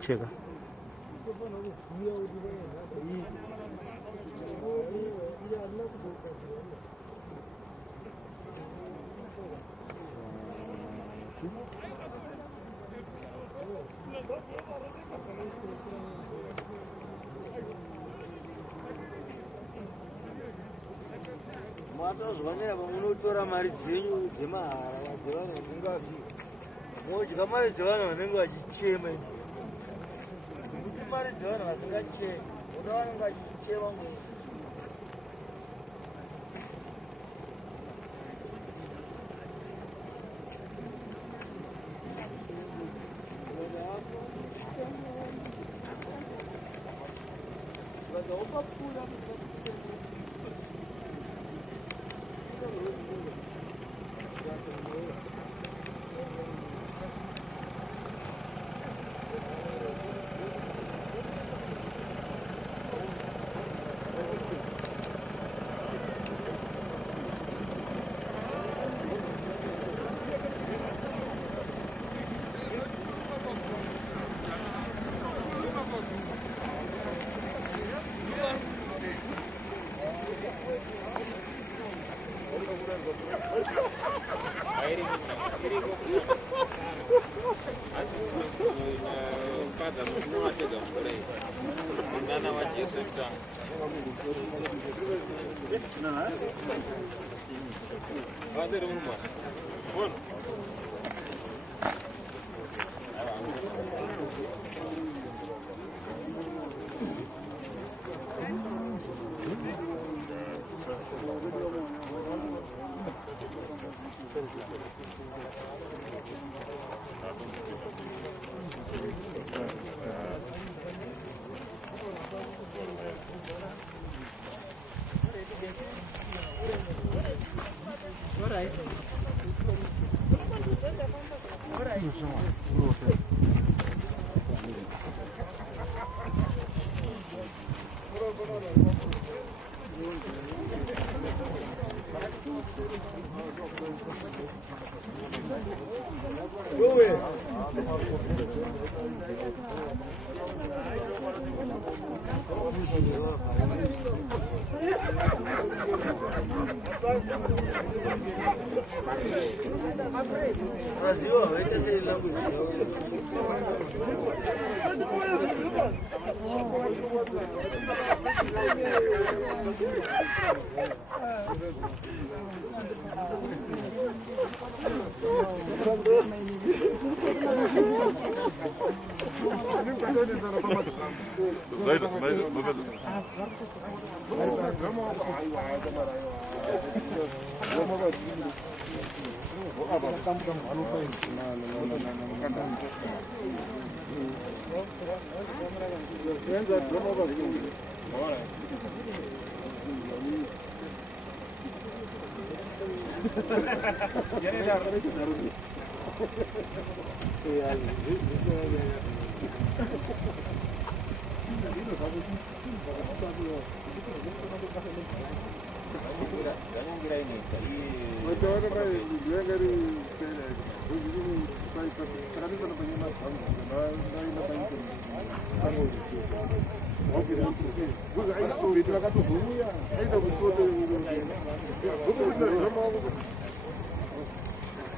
제가 Matozwanira pamunotora mari dzenyu dzemahara dzevanhu vanenge modya mari dzevanhu vanenge vachichema mari dzevanhu vasingachema ona vanenge vachichema mwese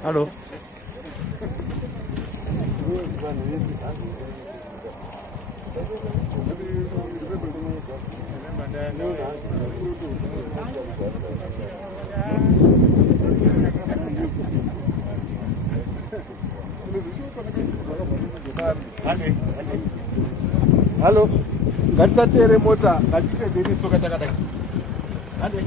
Hallo. Halo, ngatisateere mota, ngatipedze tsoka takadai. Hande.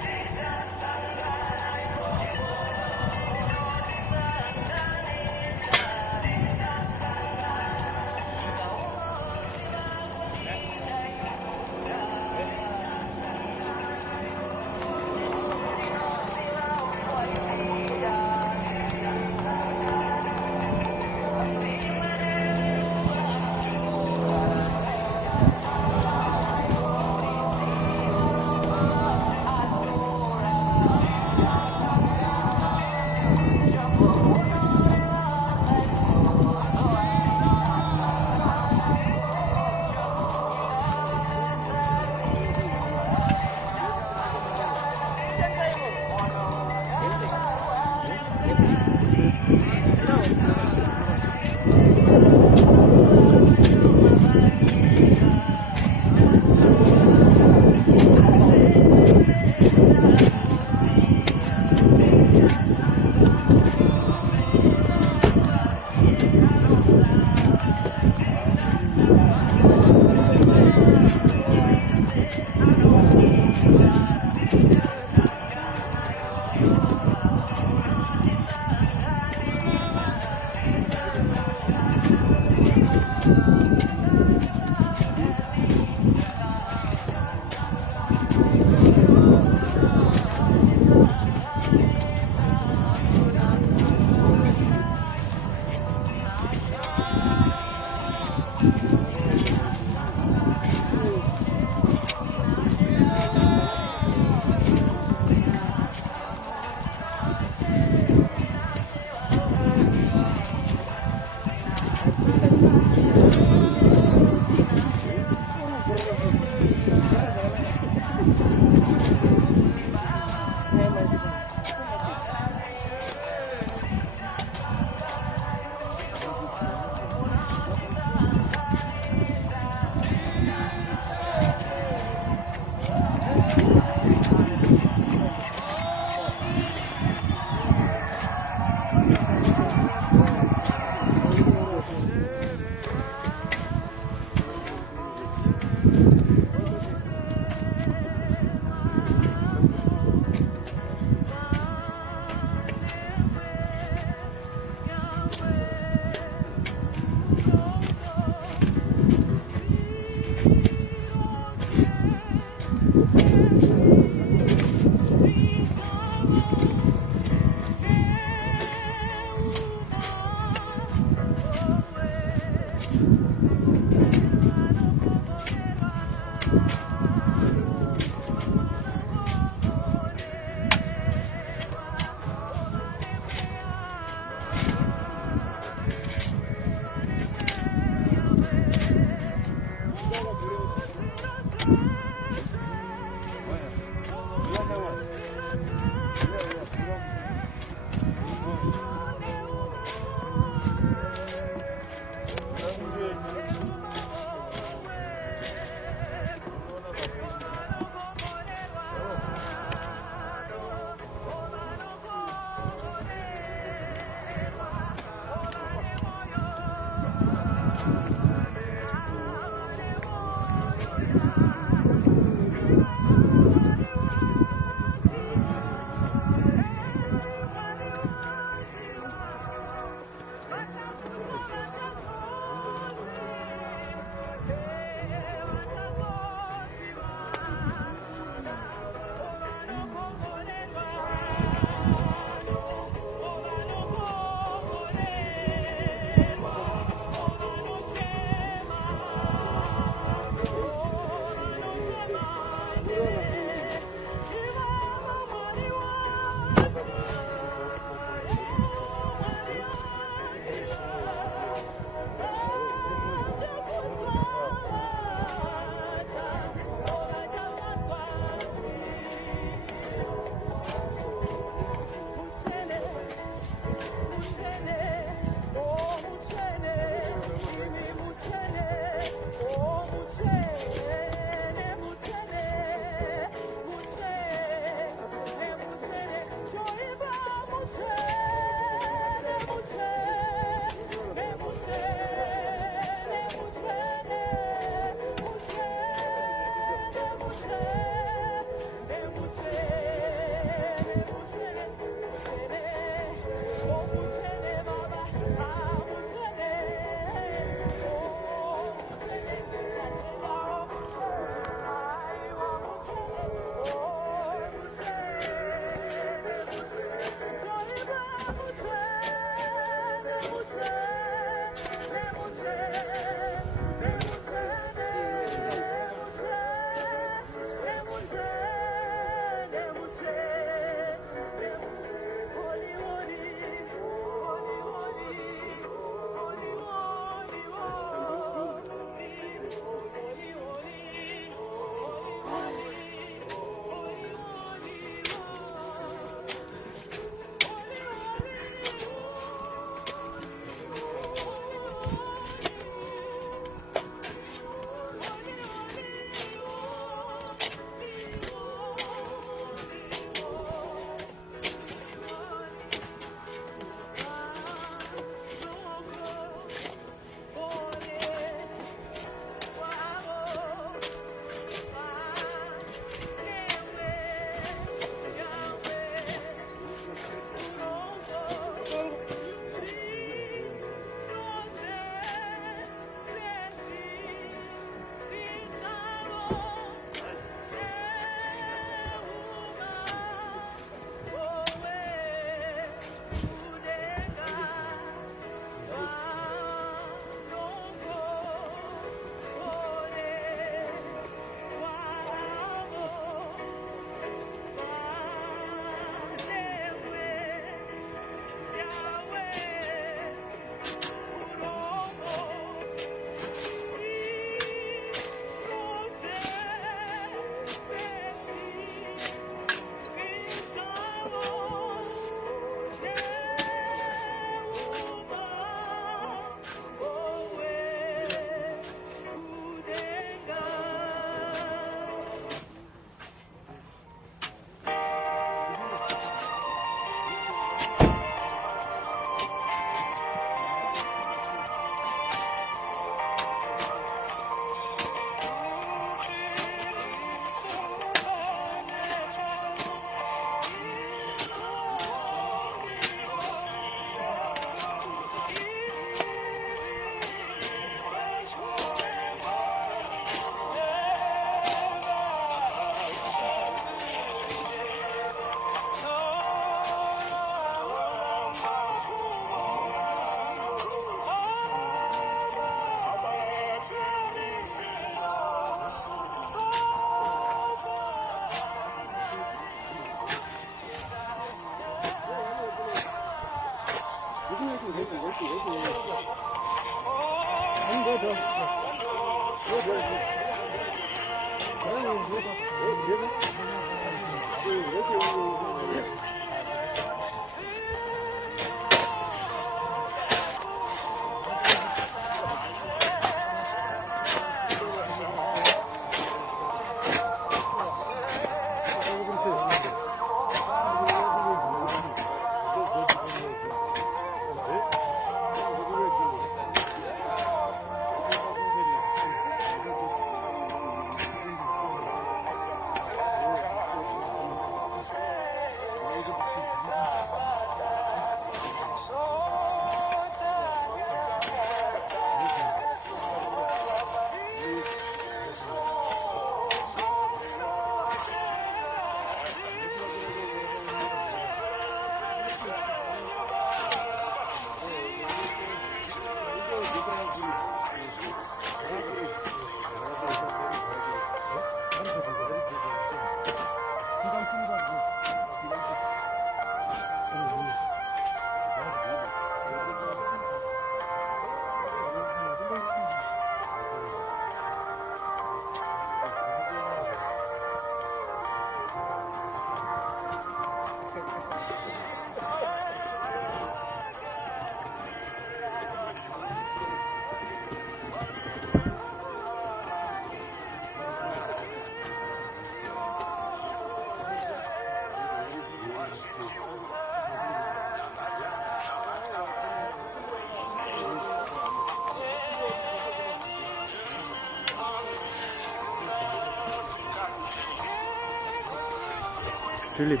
Philip.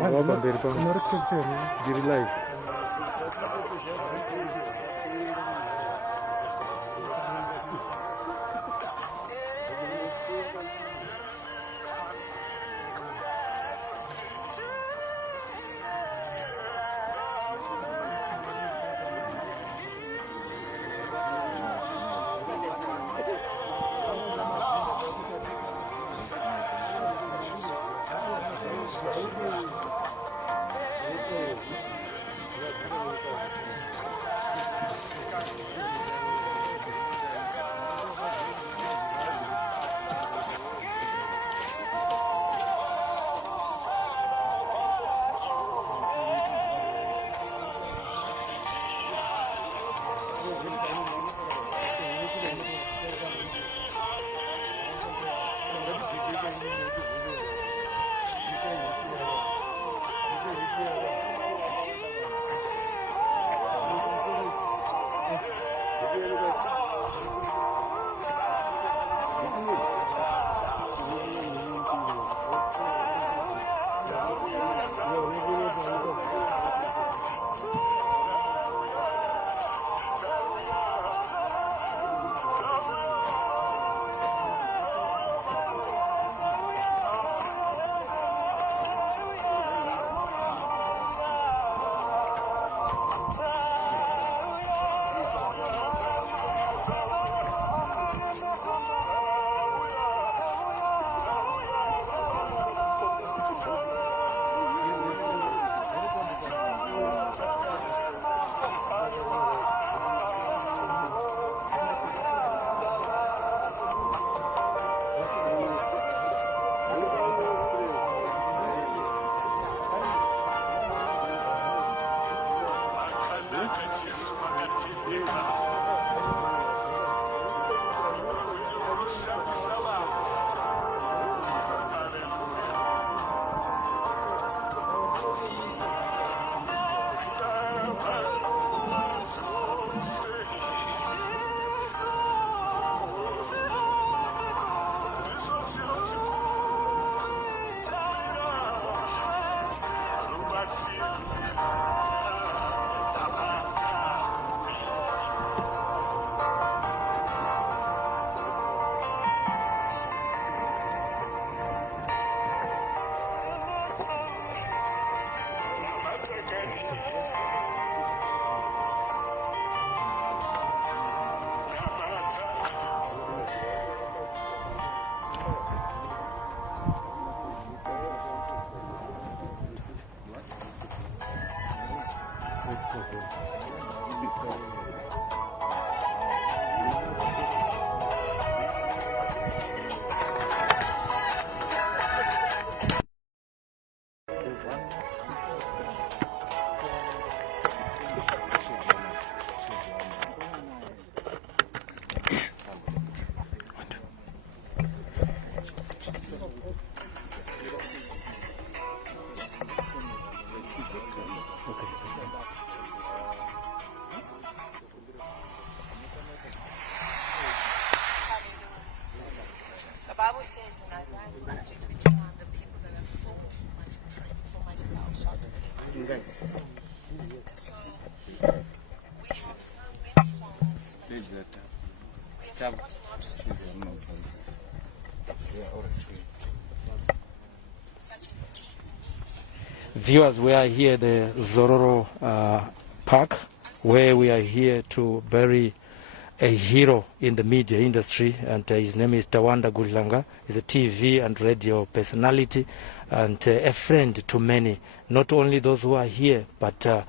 Welcome, Diri live. Bible says in Isaiah 42:21, the people that have fallen for myself shall declare my praise. And so we have sung many songs, but we have forgotten how to sing hymns. Such a deep meaning. Viewers, we are here at the Zororo Park, where we are here to bury a hero in the media industry, and his name is Tawanda Gudyanga. He's a TV and radio personality and a friend to many, not only those who are here, but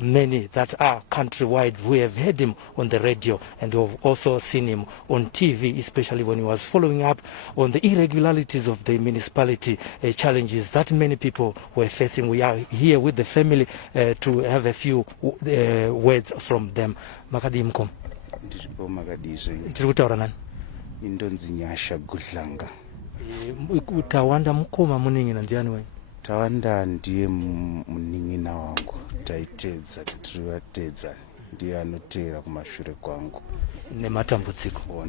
many that are countrywide. We have heard him on the radio, and we've also seen him on TV, especially when he was following up on the irregularities of the municipality challenges that many people were facing. We are here with the family to have a few words from them. Makadi mkom. Ndiripo makadizve Tiri kutaura nani? indonzi Nyasha Gudyanga. Tawanda mukoma muning'ina ndiani wenyu? Tawanda ndiye munin'ina wangu, taitedza tirivatedza, ndiye anoteera kumashure kwangu. Nematambudziko.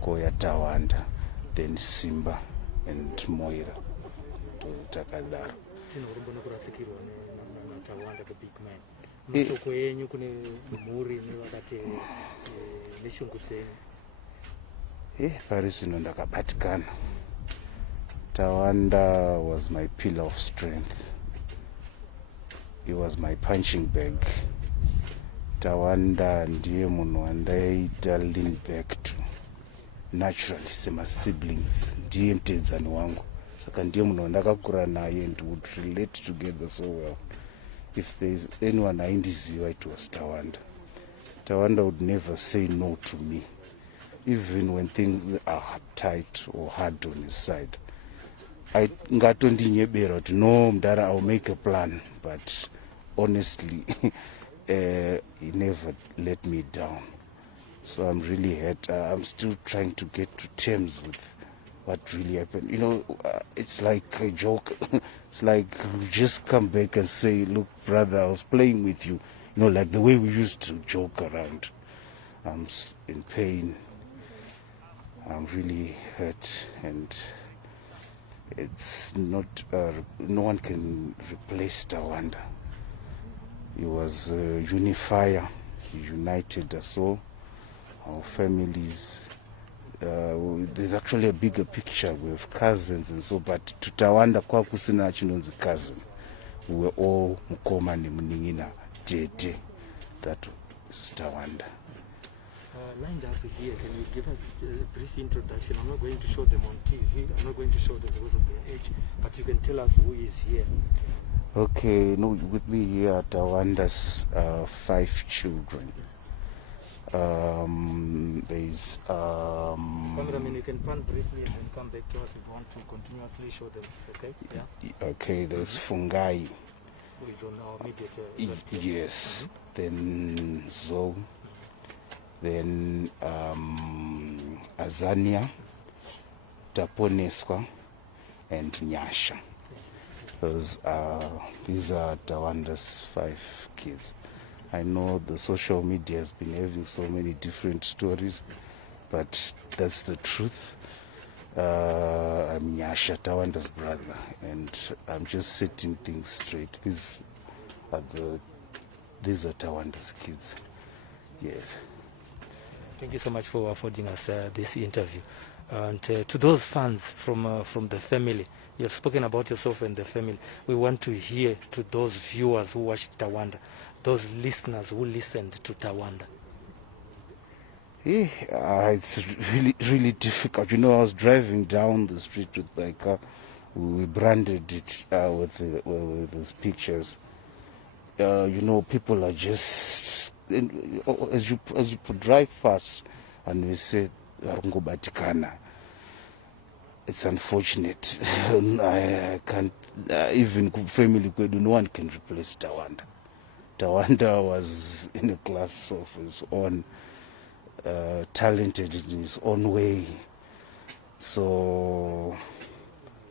Koya Tawanda, then Simba and Moira. Takadaro. Tinorumbona kurasikirwa Tawanda the big man. Masoko yenyu kune mhuri nevakati neshungu dzenyu. Pari zvino ndakabatikana. Tawanda was my pillar of strength. He was my punching bag. Tawanda ndiye munhu wandaita lean back to naturally sema siblings. Ndiye mtedzani wangu. Saka ndiye munhu wandakakura naye and would relate together so well. If there is anyone aindiziva, it was Tawanda. Tawanda would never say no to me, even when things are tight or hard on his side. I ngatondinyebera kuti no mdara, I'll make a plan, but honestly he never let me down. So I'm really hurt. I'm still trying to get to terms with what really happened. You know, it's like a joke. It's like you just come back and say, look brother, I was playing with you, you know, like the way we used to joke around. I'm in pain. I'm really hurt, and it's not no one can replace Tawanda. He was a unifier. He united us all, our families. There's actually a bigger picture. We have cousins and so, but to Tawanda kwakusina chinonzi cousin. We were all mukoma nemuning'ina tete. That was Tawanda. Lined up here, can you give us a brief introduction? I'm not going to show them on TV. I'm not going to show them because of their age, but you can tell us who is here. Okay, no, with me here are Tawanda's 5 children. There's Cameraman, you can pan briefly and then come back to us if you want to continuously show them. Okay? Yeah. Okay, there's Fungai. Who is on our media left here. Yes. Then Zo. Then Azania, Taponeswa, and Nyasha. These are Tawanda's 5 kids. I know the social media has been having so many different stories, but that's the truth. I'm Nyasha, Tawanda's brother, and I'm just setting things straight. These are Tawanda's kids. Yes. Thank you so much for affording us this interview. And to those fans from the family, you have spoken about yourself and the family. We want to hear to those viewers who watched Tawanda, those listeners who listened to Tawanda. It's really difficult. You know, I was driving down the street with my car. We branded it with these pictures. You know, people are just, as you drive fast and we say Batikana, it's unfortunate. I can't even family, no one can replace Tawanda. Tawanda was in a class of his own, talented in his own way. So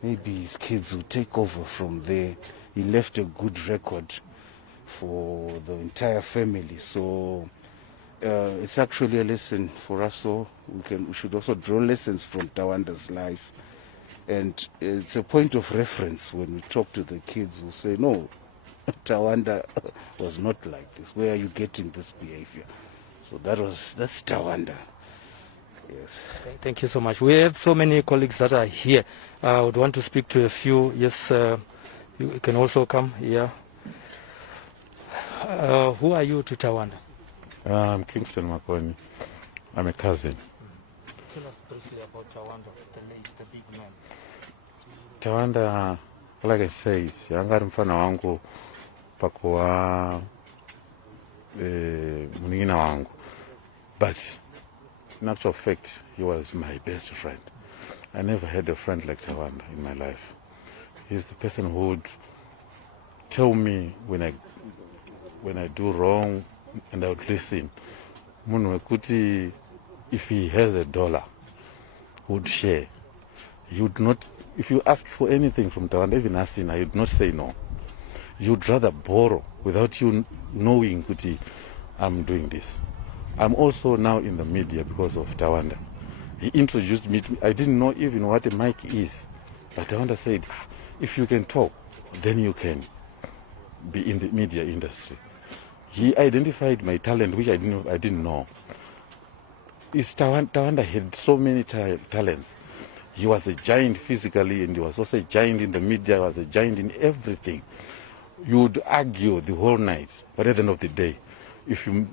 maybe his kids will take over from there. He left a good record for the entire family. So it's actually a lesson for us, so we should also draw lessons from Tawanda's life. And it's a point of reference when we talk to the kids who say, no, Tawanda was not like this. Where are you getting this behavior? So that's Tawanda. Yes. Thank you so much. We have so many colleagues that are here. I would want to speak to a few. Yes, you can also come here. Who are you to Tawanda? I'm Kingston Makoni. I'm a cousin. Tell us briefly about Tawanda, the big man. Tawanda, like I said, yangari mfana wangu pakuwa munina wangu. But in actual fact, he was my best friend. I never had a friend like Tawanda in my life. He's the person who would tell me when I do wrong, and I would listen. Munwekuti, if he has $1, he would share. He would not, if you ask for anything from Tawanda, even asking, I would not say no. You would rather borrow without you knowing, Kuti, I'm doing this. I'm also now in the media because of Tawanda. He introduced me to, I didn't know even what a mic is. But Tawanda said, if you can talk, then you can be in the media industry. He identified my talent, which I didn't know. Tawanda had so many talents. He was a giant physically, and he was also a giant in the media. He was a giant in everything. You would argue the whole night, but at the end of the day, if you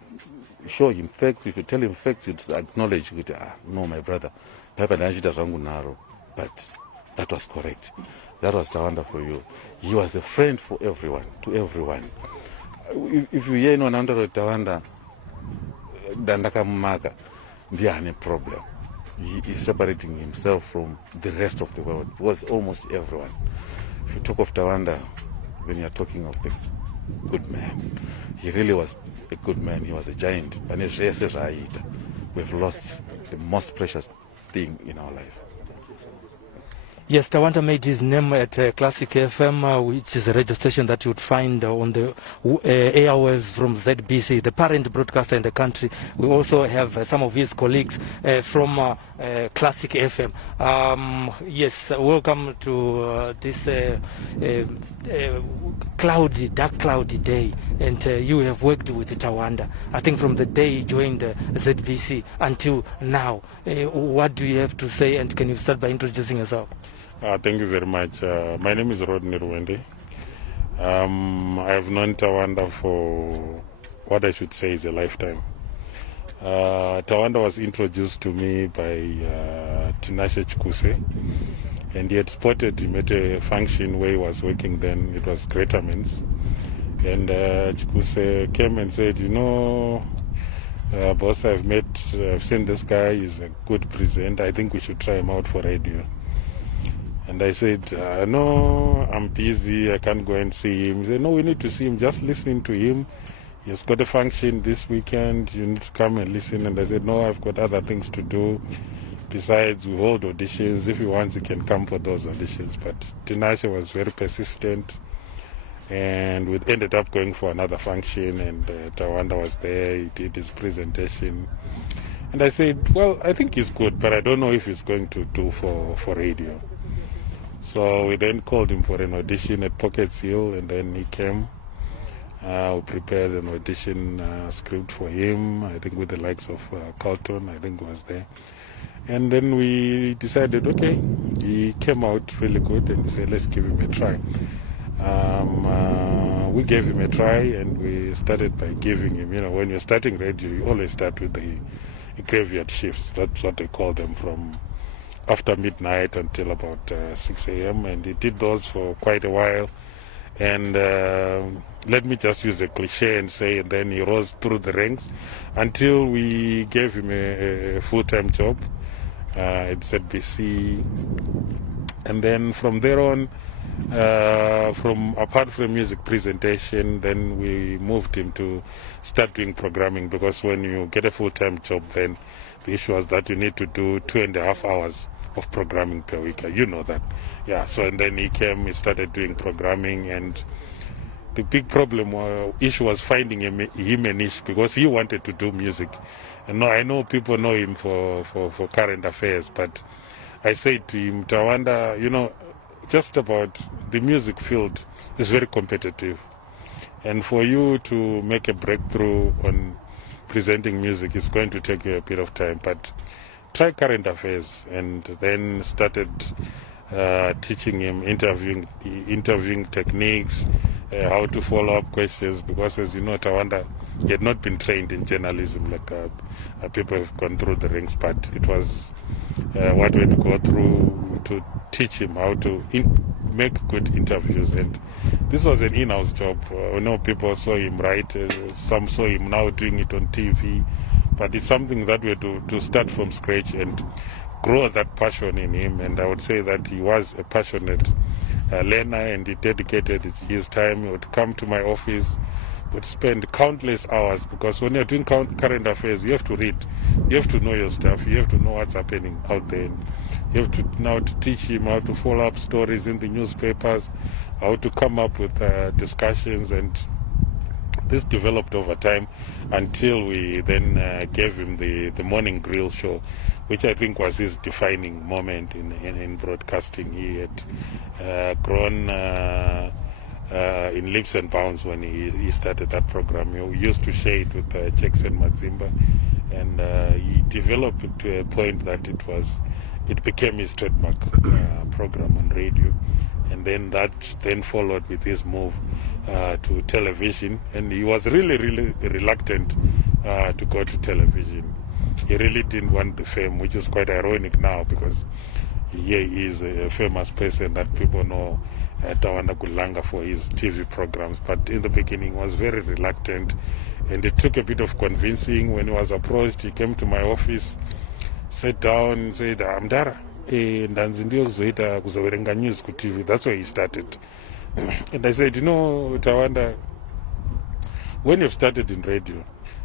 show him facts, if you tell him facts, you'd acknowledge, no, my brother, but that was correct. That was Tawanda for you. He was a friend for everyone, to everyone. If you hear anyone under Tawanda, Dandaka Mumaka, they are a problem. He is separating himself from the rest of the world. It was almost everyone. If you talk of Tawanda, then you are talking of the good man. He really was a good man. He was a giant. We've lost the most precious thing in our life. Yes, Tawanda made his name at Classic FM, which is a radio station that you would find on the airwaves from ZBC, the parent broadcaster in the country. We also have some of his colleagues from Classic FM. Yes, welcome to this dark cloudy day. And you have worked with Tawanda, I think from the day you joined ZBC until now. What do you have to say, and can you start by introducing yourself? Thank you very much. My name is Rodney Rwende. I've known Tawanda for what I should say is a lifetime. Tawanda was introduced to me by Tinashe Chikuse, and he had spotted him at a function where he was working then. It was Greater Men's. And Chikuse came and said, you know, boss, I've seen this guy, he's a good presenter. I think we should try him out for radio. And I said, no, I'm busy, I can't go and see him. He said, no, we need to see him, just listen to him. He's got a function this weekend, you need to come and listen. And I said, no, I've got other things to do. Besides, we hold auditions. If he wants, he can come for those auditions. But Tinashe was very persistent. And we ended up going for another function, and Tawanda was there, he did his presentation. And I said, well, I think he's good, but I don't know if he's going to do for radio. So we then called him for an audition at Pockets Hill, and then he came. We prepared an audition script for him, I think with the likes of Carlton, I think was there. And then we decided, okay, he came out really good, and we said, let's give him a try. We gave him a try, and we started by giving him, you know, when you're starting radio, you always start with the graveyard shifts. That's what they call them, from after midnight until about 6 a.m. And he did those for quite a while. And let me just use a cliche and say, and then he rose through the ranks until we gave him a full-time job at ZBC. And then from there on, apart from music presentation, then we moved him to start doing programming, because when you get a full-time job, then the issue was that you need to do 2.5 hours of programming per week. You know that. Yeah, so and then he came, he started doing programming, and The big problem issue was finding him a niche, because he wanted to do music. And I know people know him for current affairs, but I said to him, Tawanda, you know, just about the music field is very competitive. And for you to make a breakthrough on presenting music is going to take you a bit of time. But try current affairs. And then started teaching him interviewing techniques, how to follow up questions, because as you know, Tawanda, he had not been trained in journalism like people have gone through the rings, but it was what we had to go through to teach him how to make good interviews. And this was an in-house job. I know people saw him write, some saw him now doing it on TV, but it's something that we had to start from scratch and grow that passion in him. And I would say that he was a passionate learner, and he dedicated his time. He would come to my office, would spend countless hours, because when you're doing current affairs, you have to read, you have to know your stuff, you have to know what's happening out there. You have to now to teach him how to follow up stories in the newspapers, how to come up with discussions, and this developed over time until we then gave him the morning grill show, which I think was his defining moment in broadcasting. He had grown in leaps and bounds when he started that program. He used to share it with Jackson Mazimba, and he developed it to a point that it became his trademark program on radio. And then that followed with his move to television, and he was really reluctant to go to television. He really didn't want the fame, which is quite ironic now, because he is a famous person that people know, Tawanda Gudyanga, for his TV programs. But in the beginning, he was very reluctant, and it took a bit of convincing. When he was approached, he came to my office, sat down, and said, Amdara, news ku TV. That's where he started. And I said, you know, Tawanda, when you've started in radio,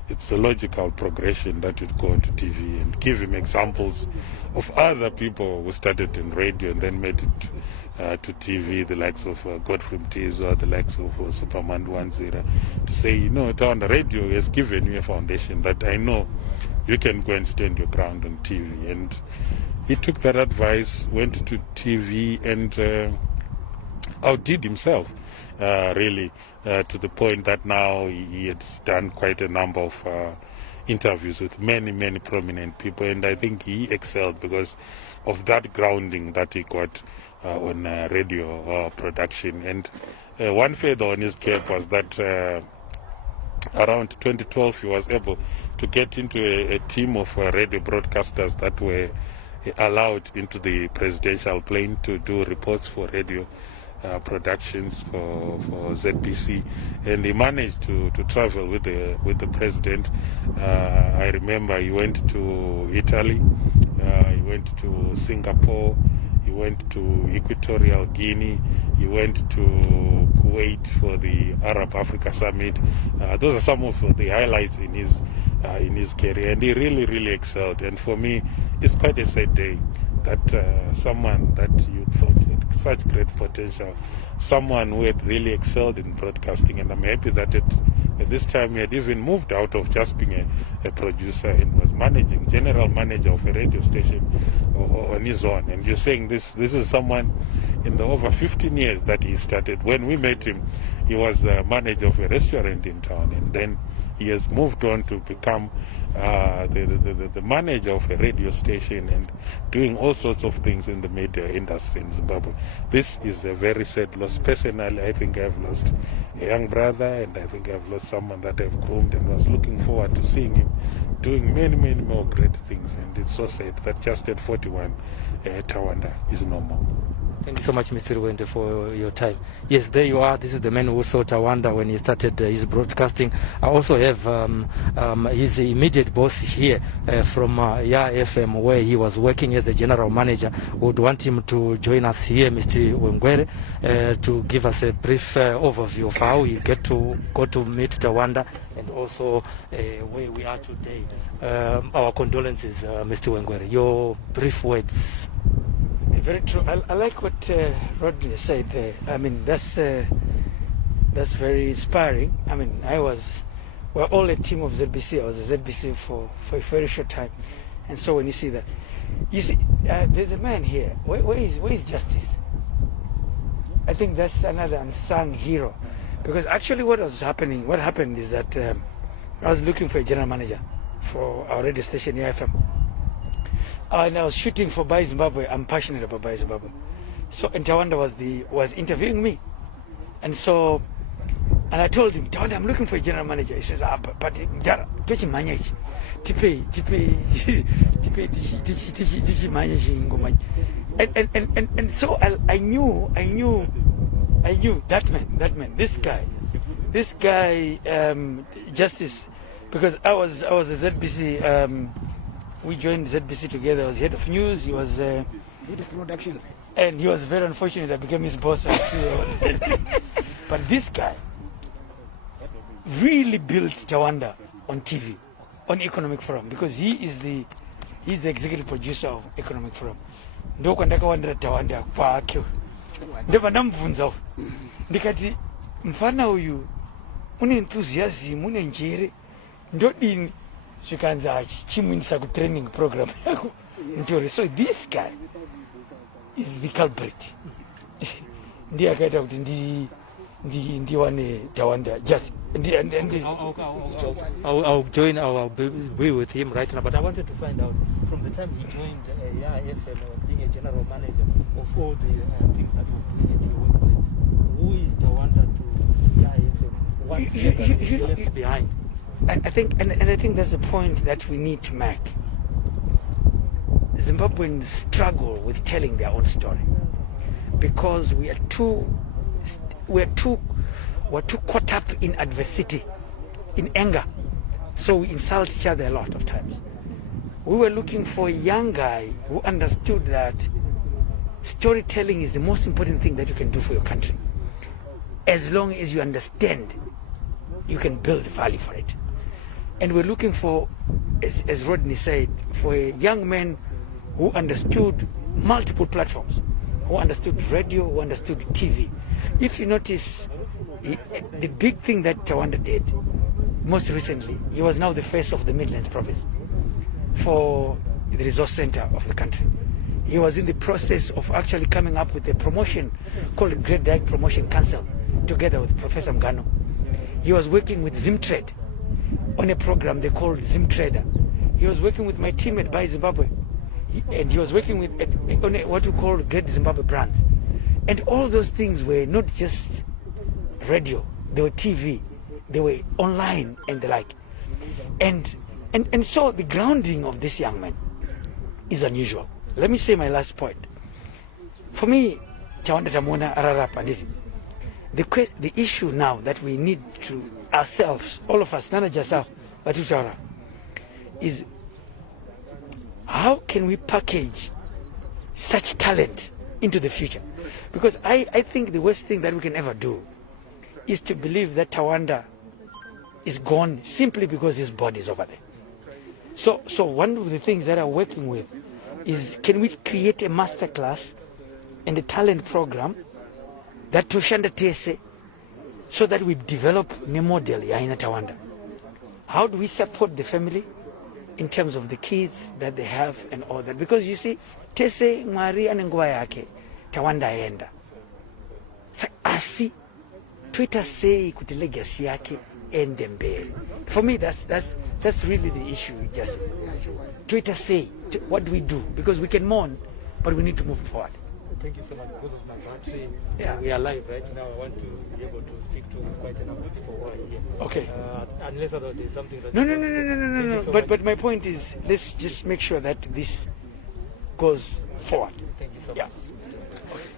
it's a logical progression that you'd go into TV, and give him examples of other people who started in radio and then made it to TV, the likes of Godfrey Mtizwa, the likes of Superman Wanzira, to say, you know, Tawanda, radio has given you a foundation that I know you can go and stand your ground on TV. And he took that advice, went to TV, and outdid himself, really, to the point that now he had done quite a number of interviews with many prominent people. And I think he excelled because of that grounding that he got on radio production. And one feather on his cap was that around 2012 he was able to get into a team of radio broadcasters that were allowed into the presidential plane to do reports for radio productions for ZBC, and he managed to travel with the president. I remember he went to Italy, he went to Singapore, he went to Equatorial Guinea, he went to Kuwait for the Arab Africa Summit. Those are some of the highlights in his career, and he really excelled. And for me, it's quite a sad day that someone that you thought had such great potential, someone who had really excelled in broadcasting, and I'm happy that at this time he had even moved out of just being a producer and was general manager of a radio station on his own. And you're saying this is someone in the over 15 years that he started. When we met him, he was the manager of a restaurant in town, and then he has moved on to become the manager of a radio station and doing all sorts of things in the media industry in Zimbabwe. This is a very sad loss. Personally, I think I've lost a young brother, and I think I've lost someone that I've groomed and was looking forward to seeing him doing many more great things. And it's so sad that just at 41, Tawanda is no more. Thank you so much, Mr. Wende, for your time. Yes, there you are. This is the man who saw Tawanda when he started his broadcasting. I also have his immediate boss here from Ya FM, where he was working as a general manager. We would want him to join us here, Mr. Wengwere, to give us a brief overview of how you get to go to meet Tawanda, and also where we are today. Our condolences, Mr. Wengwere. Your brief words. Very true. I like what Rodney said there. I mean, that's That's very inspiring. I mean, we're all a team of ZBC. I was a ZBC for a very short time. And so when you see that, there's a man here. Where is Justice? I think that's another unsung hero. Because actually what happened is that I was looking for a general manager for our radio station, FM. And I was shooting for Buy Zimbabwe. I'm passionate about Buy Zimbabwe. So, and Tawanda was interviewing me. And I told him, Tawanda, I'm looking for a general manager. He says, but Tipe manage. And so I knew that man, this guy, Justice, because I was a ZBC, we joined ZBC together. I was head of news, he was head of productions. And he was very unfortunate I became his boss as CEO. But this guy really built Tawanda on TV, on Economic Forum, because he's the executive producer of Economic Forum. Ndo kwandakawandira Tawanda kwake. Ndeva ndamubvunza ndikati mfana uyu une enthusiasm, une njere, ndodini zvikanzi chimuindisa kutraining program yako. So this guy is the culprit. Ndiye akaita kuti ndiwane Tawanda. Just I'll join. I'll be with him right now. But I wanted to find out from the time he joined FM or being a general manager of all the things that were doing at your workplace. Who is Tawanda to FM? What he left behind? I think, and I think that's the point that we need to make. Zimbabweans struggle with telling their own story because we're too caught up in adversity, in anger. So we insult each other a lot of times. We were looking for a young guy who understood that storytelling is the most important thing that you can do for your country. As long as you understand, you can build value for it. And we're looking for, as Rodney said, for a young man who understood multiple platforms, who understood radio, who understood TV. If you notice, the big thing that Tawanda did, most recently, he was now the face of the Midlands province for the resource center of the country. He was in the process of actually coming up with a promotion called the Great Direct Promotion Council, together with Professor Mgano. He was working with Zimtrade on a program they called Zimtrader. He was working with my team at Buy Zimbabwe. And he was working with on what we call Great Zimbabwe Brands. And all those things were not just radio, they were TV, they were online and the like. And so the grounding of this young man is unusual. Let me say my last point. For me, Tawanda Tamona Ararapa, the issue now that we need to ourselves, all of us, not just ourselves, but each other, is how can we package such talent into the future? Because I think the worst thing that we can ever do is to believe that Tawanda is gone simply because his body is over there. So one of the things that I'm working with is, can we create a master class and a talent program that Toshanda Tese, so that we develop a model in Tawanda? How do we support the family in terms of the kids that they have and all that? Because you see, Tese Mwari anenguwa yake Tawanda enda. Asi Twitter say kuti legacy yake ende mbele. For me, that's really the issue. Just Twitter say, what do we do? Because we can mourn, but we need to move forward. Thank you so much. Because of my battery, we are live right now. I want to be able to speak to quite enough people who are here. Okay. Unless there's something that... No. So but my point is, let's just make sure that this goes forward. Thank you so much.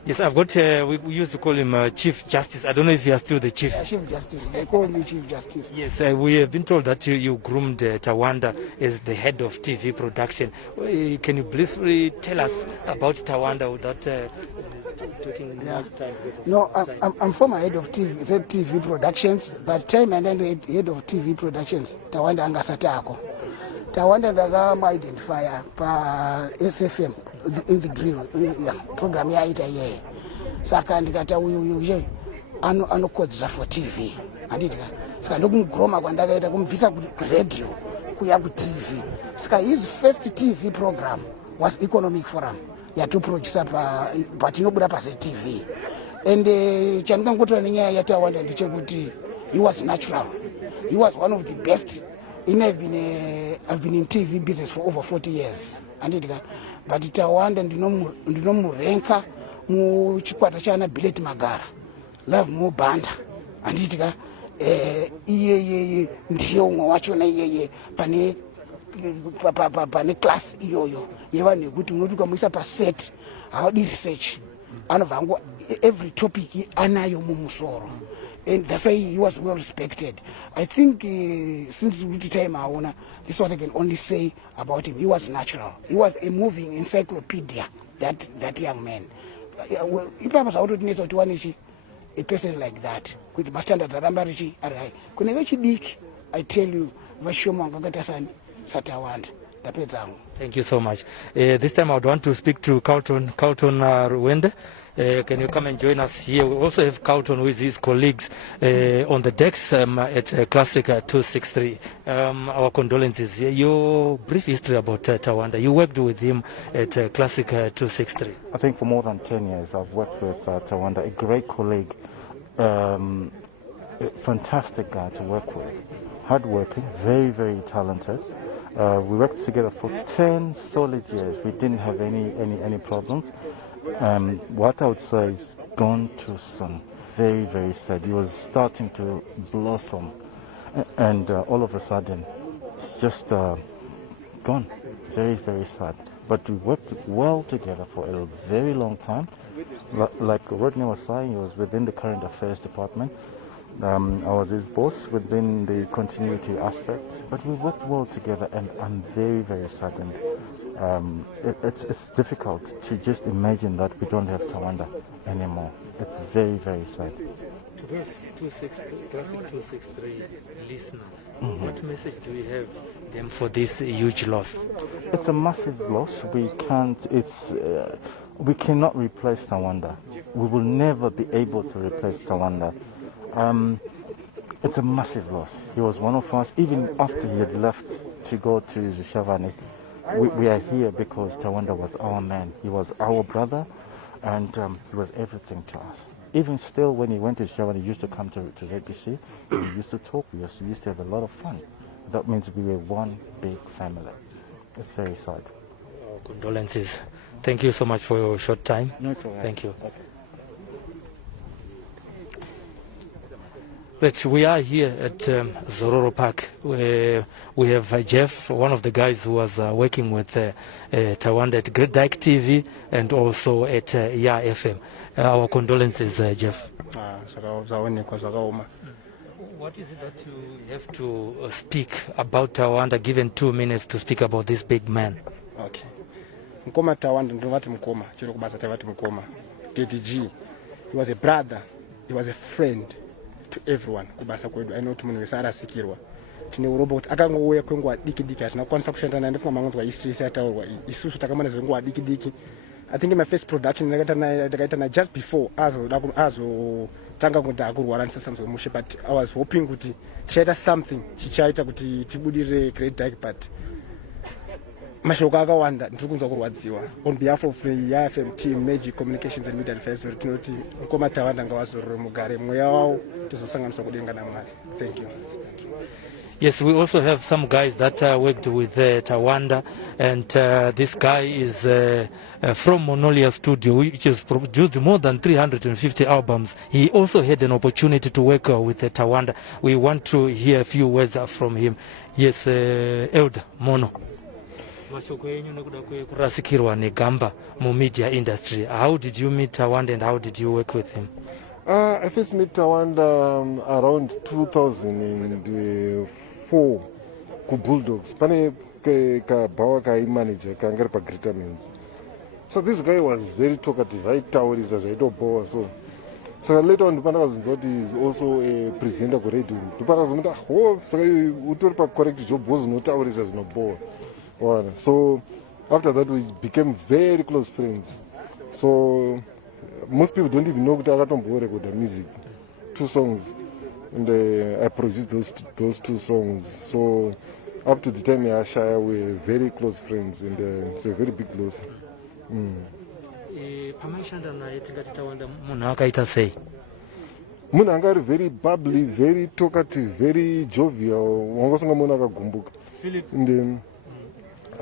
Yes, I've got, we used to call him Chief Justice. I don't know if you are still the Chief. Chief Justice. They call me Chief Justice. Yes, we have been told that you groomed Tawanda as the head of TV production. Can you briefly tell us about Tawanda without taking much time? No, I'm former head of TV Productions, but time and then head of TV Productions, Tawanda Angasatako. Tawanda Dagama identifier pa SFM in the grill program ya ita ye. Saka ndikata uyu anokodzera for TV handitika saka ndokumuguroma kwandakaita kumubvisa kuradhio kuya kutv saka his first TV program was Economic Forum yatoproducer patinobuda pazetv and chandingangotora nenyaya yaTawanda ndechekuti he was natural. He was one of the best. I've been in TV business for over 40 years. But Tawanda ndinomurenka muchikwata chana Billet Magara. Love more banda. Iye ndiyo umwe wachona iye pane class iyoyo. Yeva nekuti unotuka muisa pa set. Haudi research. Anovangu every topic anayo mumusoro. And that's why he was well respected. I think since the time I own, this is what I can only say about him. He was natural. He was a moving encyclopedia, that young man. If I was out of Neso a person like that, with my standards, I tell you, Thank you so much. This time I would want to speak to Carlton Ruwende. Can you come and join us here? We also have Carlton with his colleagues on the decks at Classic 263. Our condolences. Your brief history about Tawanda. You worked with him at Classic 263. I think for more than 10 years I've worked with Tawanda, a great colleague, a fantastic guy to work with, hardworking, very, very talented. We worked together for 10 solid years. We didn't have any problems. What I would say is gone too soon. Very, very sad. He was starting to blossom, and all of a sudden, it's just gone. Very, very sad. But we worked well together for a very long time. Like Rodney was saying, he was within the current affairs department. I was his boss within the continuity aspect, but we worked well together, and I'm very, very saddened. It's difficult to just imagine that we don't have Tawanda anymore. It's very, very sad. To those Classic 263 listeners, what message do we have them for this huge loss? It's a massive loss. We cannot replace Tawanda. We will never be able to replace Tawanda. It's a massive loss. He was one of us. Even after he had left to go to Shavani, we are here because Tawanda was our man. He was our brother, and he was everything to us. Even still, when he went to Shavani, he used to come to ZBC. We used to talk. We used to have a lot of fun. That means we were one big family. It's very sad. Condolences. Thank you so much for your short time. No, it's all right. Thank you. Okay. But we are here at Zororo Park, where we have Jeff, one of the guys who was working with Tawanda at Great Dyke TV and also at Ya FM. Our condolences, Jeff. What is it that you have to speak about Tawanda, given 2 minutes to speak about this big man? Okay. Mkoma Tawanda, ndovati mkoma. Chiro kubasa tavati mkoma. TTG. He was a brother. He was a friend to everyone. Kubasa kwedu. I know tumuni wesara sikirwa. Tine urobo kuti akangouya kwenguwa diki atinakwanisa kushanda naye ndifunga mangonzwa history yataurwa isusu takamana zvenguwa diki. I think in my first production ndakaita na just before azo tanga kuti akurwara ndisasamzwe mushe, but I was hoping kuti tichaita something chichaita kuti tibudire Great Dyke, but mashoko akawanda ndiri kunzwa kurwadziwa. On behalf of the FM team, Magic Communications and Media Advisory, tinoti Mkoma Tawanda ngawazororo mugare mweya wawo tizosanganiswa kudenga naMwari. Thank you. Yes, we also have some guys that worked with Tawanda, and this guy is from Monolia Studio, which has produced more than 350 albums. He also had an opportunity to work with Tawanda. We want to hear a few words from him. Yes, Elder Mono. Kurasikirwa negamba mu media industry. How did you meet Tawanda and how did you work with him? I first met Tawanda around 2004 ku Bulldogs. Pane ka bawa ka manager ka ngari pa Greater Men's. So this guy was very talkative. I told he's a radio boy. So later on, he is also a presenter ku radio. So utori pa correct job was not our as no boy. So after that we became very close friends. So most people don't even know that I got on board with the music. 2 songs, and I produced those 2 songs. So up to the time Ashaya, we're very close friends, and it's a very big loss. Pamaishanda naye tingati Tawanda munhu akaita sei? Munhu anga ari very bubbly, very talkative, very jovial, wangasunga munhu akagumbuka. And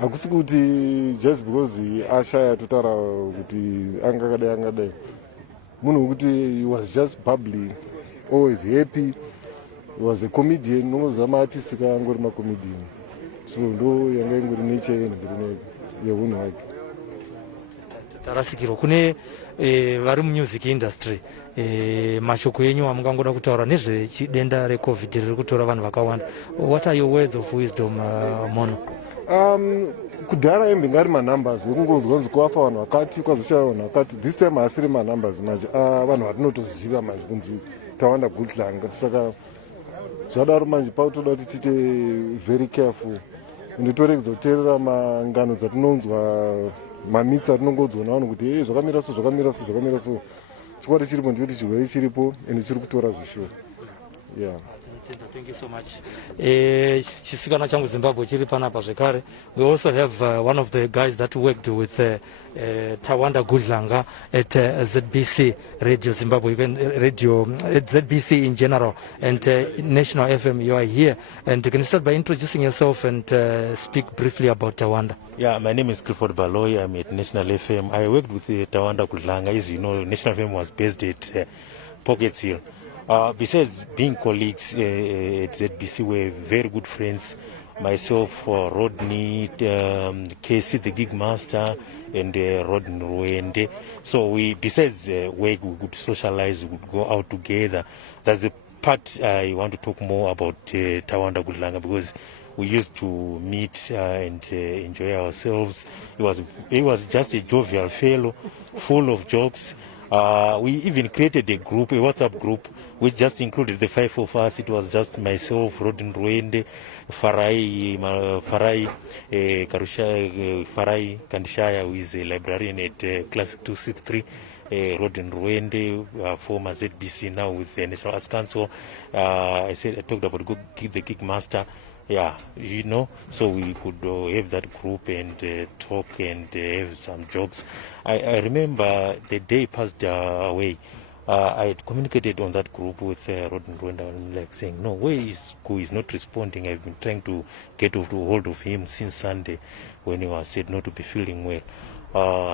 hakusi kuti just because ashaya totaura kuti angadai munhu wekuti he was just bubbly, always happy. He was a comedian, nongozama artist angori macomedian. So ndo yanga ingori nature yeunhu wake. Tarasikirwa kune vari music industry, mashoko enyu amungangoda kutaura nezvechidenda reCovid riri kutora vanhu vakawanda. What are your words of wisdom, Mono? Kudhara embe ngari manumbers ekungonzwa kwafa vanhu vakati kwazoshaya vanhu vakati. This time haasiri manumbers manje, vanhu vatinotoziva manje kunzi Tawanda Gudyanga. Saka zvadaro manje pautoda kuti tiite very careful, ende toregedza kuteerera mangano dzatinonzwa, mamitsi atinongodzwa navanhu kuti zvakamira so. Chikwadi chiripo ndikuti chirwere chiripo ende chiri kutora zvishuwa. Yeah. Thank you so much. Chisikana changu Zimbabwe chiri panapa zvekare. We also have one of the guys that worked with Tawanda Gudyanga at ZBC Radio Zimbabwe, radio at ZBC in general, and National FM. You are here, and you can start by introducing yourself and speak briefly about Tawanda. Yeah, my name is Clifford Baloy. I'm at National FM. I worked with Tawanda Gudyanga. As you know, National FM was based at Pockets Hill. Besides being colleagues at ZBC, we're very good friends. Myself, Rodney, Casey, the gig master, and Rodney Ruende. So we, besides work, we could socialize, we would go out together. That's the part I want to talk more about Tawanda Gudyanga, because we used to meet and enjoy ourselves. He was just a jovial fellow, full of jokes. We even created a group, a WhatsApp group, which just included the 5 of us. It was just myself, Rodin Ruende, Farai Kandishaya, who is a librarian at Classic 263, Rodin Ruende, former ZBC, now with the National Arts Council. I talked about the gig master. Yeah, you know, so we could have that group and talk and have some jokes. I remember the day passed away. I had communicated on that group with Rodin Rwanda, like saying, no, where is Gu is not responding. I've been trying to get hold of him since Sunday when he was said not to be feeling well.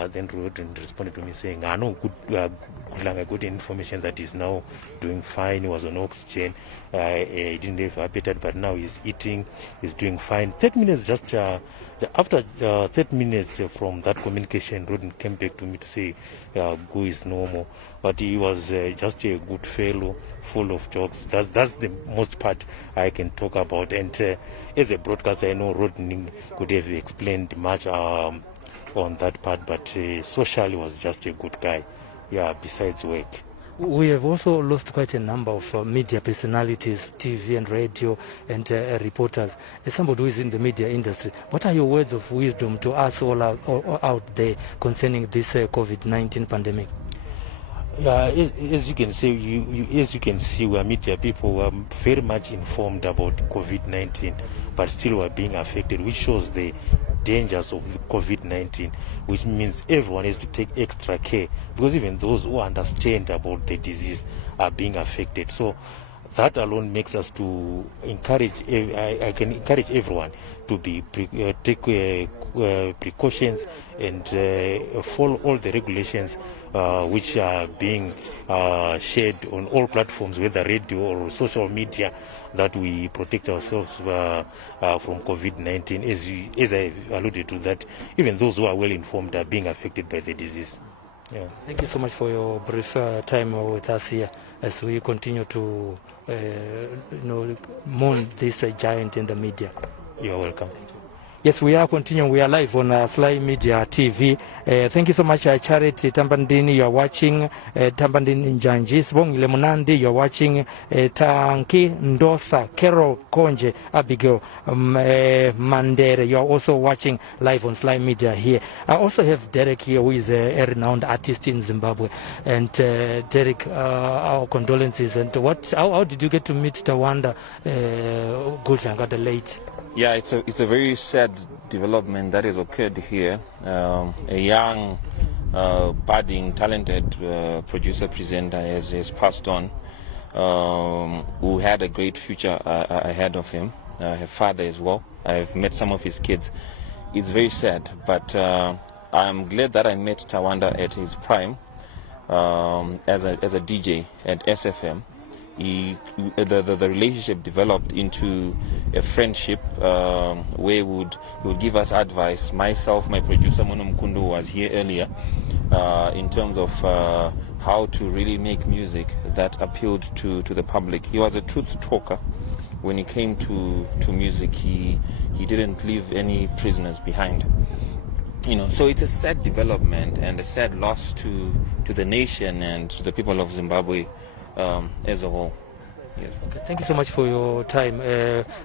Then Rodin responded to me saying, I know Gudyanga got information that he's now doing fine. He was on oxygen. He didn't have appetite, but now he's eating. He's doing fine. 30 minutes just after 30 minutes from that communication, Rodin came back to me to say Gu is normal. But he was just a good fellow, full of jokes. That's the most part I can talk about. And as a broadcaster, I know Rodin could have explained much on that part, but socially was just a good guy. Yeah, besides work. We have also lost quite a number of media personalities, TV and radio, and reporters. As somebody who is in the media industry, what are your words of wisdom to us all out there concerning this COVID-19 pandemic? As you can see, we are media people. We are very much informed about COVID-19, but still we are being affected, which shows the dangers of COVID-19, which means everyone has to take extra care, because even those who understand about the disease are being affected. So that alone makes us to encourage. I can encourage everyone to be take precautions and follow all the regulations which are being shared on all platforms, whether radio or social media, that we protect ourselves from COVID-19. As I alluded to, that even those who are well informed are being affected by the disease. Yeah. Thank you so much for your brief time with us here as we continue to mourn this giant in the media. You're welcome. Yes, we are continuing. We are live on SlyMedia TV. Thank you so much, Charity Tambandini. You are watching Tambandini Njanji. Sibongile Munandi. You are watching Tanki Ndosa, Kero Konje, Abigail Mandere. You are also watching live on SlyMedia here. I also have Derek here, who is a renowned artist in Zimbabwe. And Derek, our condolences. And how did you get to meet Tawanda Gudyanga, the late? Yeah, it's a very sad development that has occurred here. A young, budding, talented producer presenter has passed on, who had a great future ahead of him. Her father as well. I've met some of his kids. It's very sad, but I'm glad that I met Tawanda at his prime as a DJ at SFM. The relationship developed into a friendship where he would give us advice. Myself, my producer Mono Mkundu was here earlier, in terms of how to really make music that appealed to the public. He was a truth talker. When it came to music, he didn't leave any prisoners behind. So it's a sad development and a sad loss to the nation and to the people of Zimbabwe as a whole. Yes. Okay, thank you so much for your time.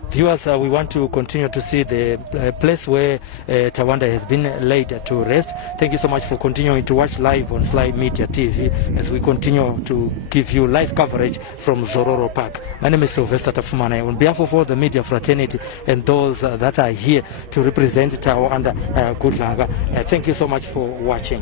Viewers, we want to continue to see the place where Tawanda has been laid to rest. Thank you so much for continuing to watch live on SlyMedia TV as we continue to give you live coverage from Zororo Park. My name is Silvester Tafumana. On behalf of all the media fraternity and those that are here to represent Tawanda Gudyanga, thank you so much for watching.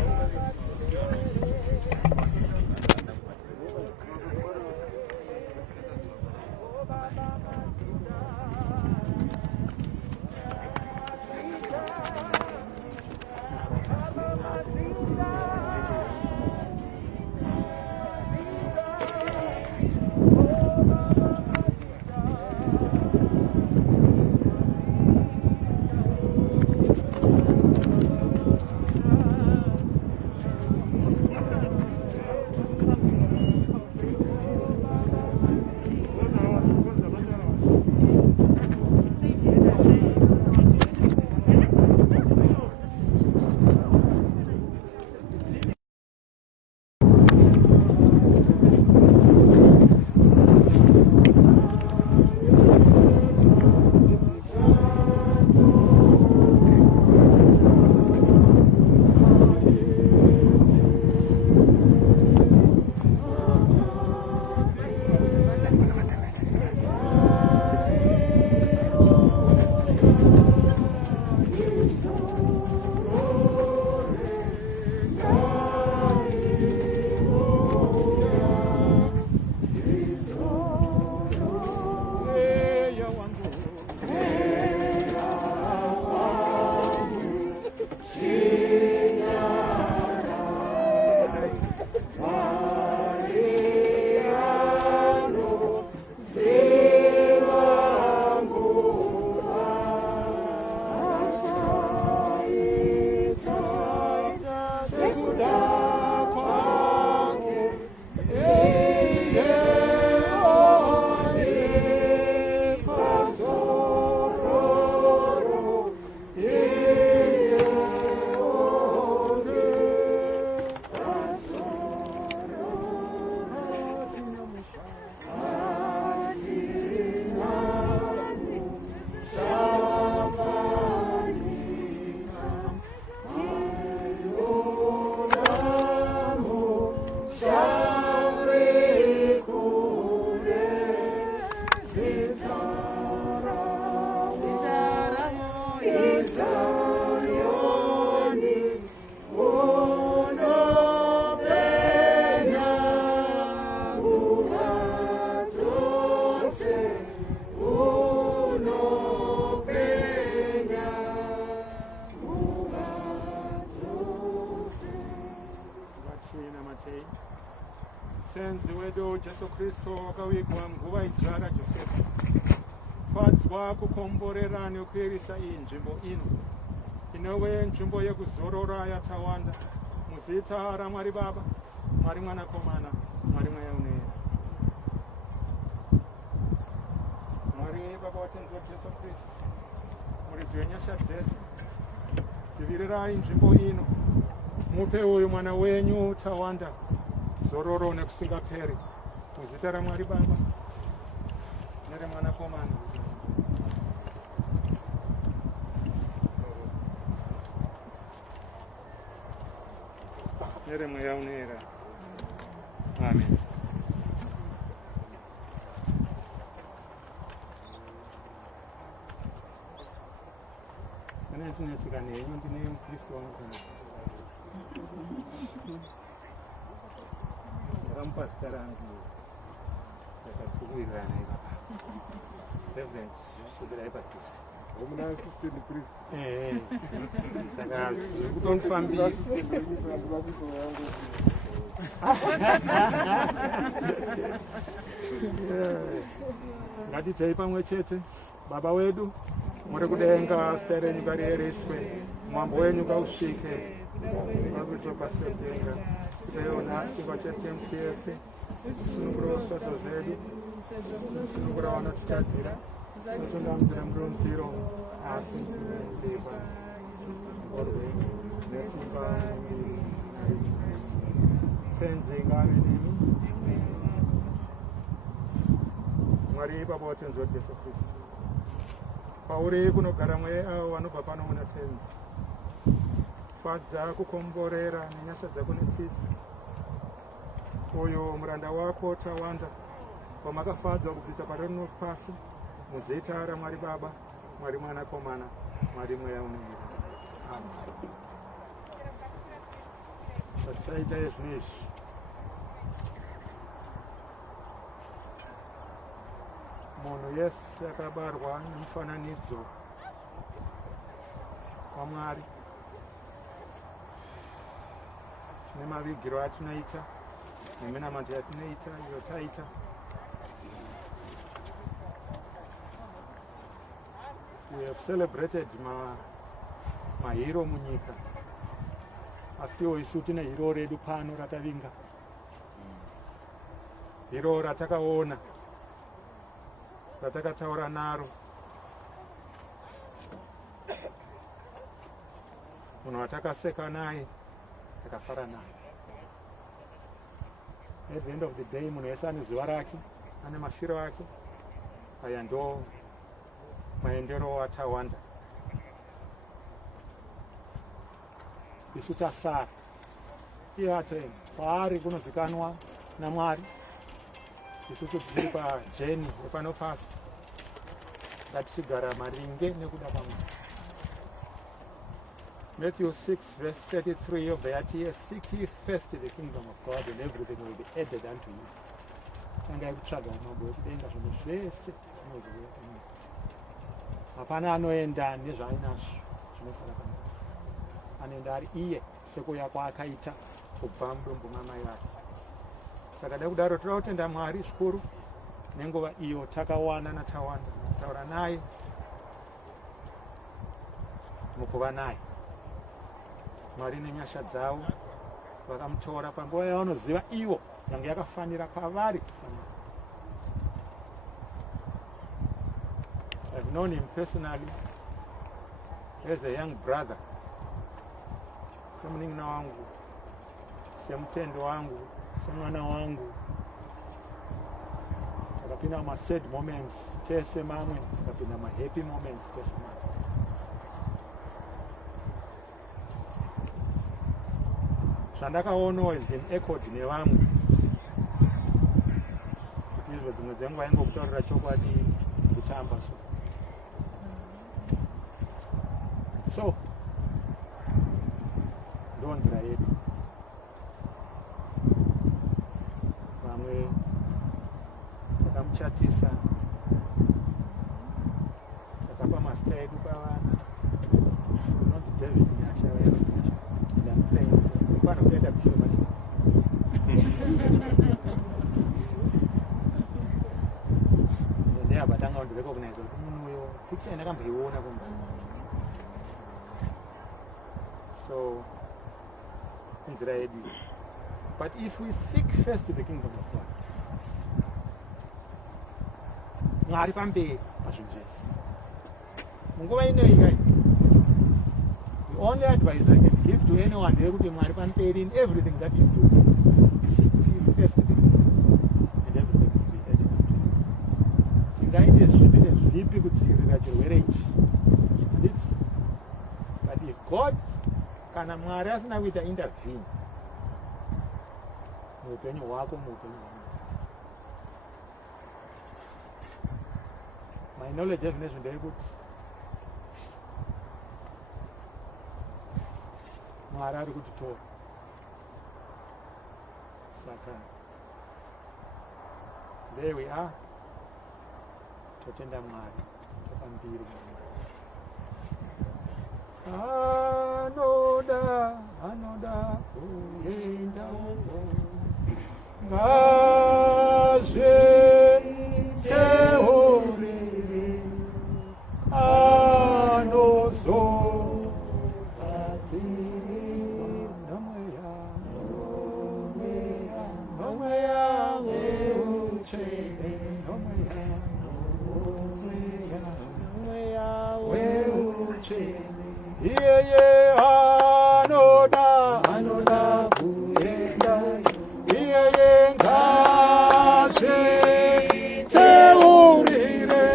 Tenzi wedu Jesu Kristo wakawigwa nguva idzvaka Josefa. Fadzwa kukomborerani ukuyerisa iyi nzvimbo ino inove nzvimbo yekuzorora yaTawanda muzita raMwari Baba, Mwari Mwanakomana, Mwari Mweya Unoyera. Mwari Baba watenzi Jesu Kristo, muridzi wenyasha dzese, dzivirirai nzvimbo ino, mupe uyu mwana wenyu Tawanda zororo nekusingaperi, muzita raMwari Baba nereMwanakomana neremweya unoyera. Amen. Kana tinesika nenyu ndine mukristo wangu ndakamupa zita rangu takatukuwirirana ipapa Reverend soberai padhuze Omuna assistant priest. Saka zvikutonifambira ngatitei pamwe chete. Baba wedu muri kudenga, zita renyu ngariyereswe, mwambo wenyu ngausvike, vakuitwa pasi pedenga. Teyo nhasi vachatemsi yese, sunungurawo svoto zvedu, sunungura vanotitadzira, sotungamudzira murunziro, asi simba orwe nesimba tenzi ngave nemi. Mwari Baba watenzi Jesu Kristu, pauri kunogara mweya avo vanobva pano muna tenzi, fadza kukomborera nenyasha dzako netsitsi uyo muranda wako Tawanda wamakafadzwa kubvisa parino pasi, muzita raMwari Baba, Mwari Mwanakomana, Mwari Mweya Unoyera. Amen. Patichaita izvi munhu yese akabarwa nemufananidzo waMwari, tine mavigiro atinoita neminamato yatinoita iyo taita. We have celebrated mahero munyika, asiwo isu tine hero redu pano ratavinga, hero ratakaona, ratakataura naro, munhu watakaseka naye takafara naye. At the end of the day, munhu wese ane zuva rake, ane mafiro ake. Aya ndo maendero aTawanda. Isu tasara, iye atoenda kwaari kunozikanwa naMwari, isusu tiri pajeni yepano pasi, ngatichigara maringe nekuda kwaMwari. Matthew 6 verse 33 of the RTS, seek ye first the kingdom of God and everything will be added unto you. Tangai kutsvaga mambo ekudenga, zvinhu zvese zvinoziviwa kwaMwari. Hapana anoenda nezvaainazvo zvinosara pasi, anoenda ari iye sekuuya kwaakaita kubva mudumbu mamai vake. Saka nekudaro toda kutenda Mwari zvikuru nenguva iyo takawana naTawanda, kutaura naye mukuva naye. Mwari nenyasha dzavo vakamutora panguva yavanoziva ivo yange yakafanira kwavari kufanira. I've known him personally as a young brother, semunin'ina wangu, semutendo wangu, semwana wangu. Takapinda ma-sad moments tese mamwe, takapinda ma-happy moments tese mamwe. Zvandakaona has been echoed nevamwe, kuti izvo dzimwe dzenguva ingokutaurira chokwadi kutamba so ndonzira yedu. Vamwe takamuchatisa, takapa mazita edu pavana, unonzi David Nyasha wero pano kuenda kusoma ndio abatanga ndo recognize kuti munhu uyo picture ndakamboiona kumbe. So nzira yedu. But if we seek first the kingdom of God, Mwari pamberi pazvinhu zvese, munguva inei kai. The only advice I can give to anyone wekuti Mwari panoperi in everything that you do, seek Him first and everything will be added unto you. Tingaite zvipi nezvipi kudzivirira chirwere ichi. But if God kana Mwari asina kuita intervene muupenyu hwako, muupenyu hwangu, my knowledge of nation ndeyekuti Mwari ari kutitora. Saka there we are, totenda Mwari topambiri. Anoda kuenda ngazviteurire anozobatsirira nomweya weutsvene, nomweya weutsvene, iyeye anoda kuenda, iyeye ngazviteurire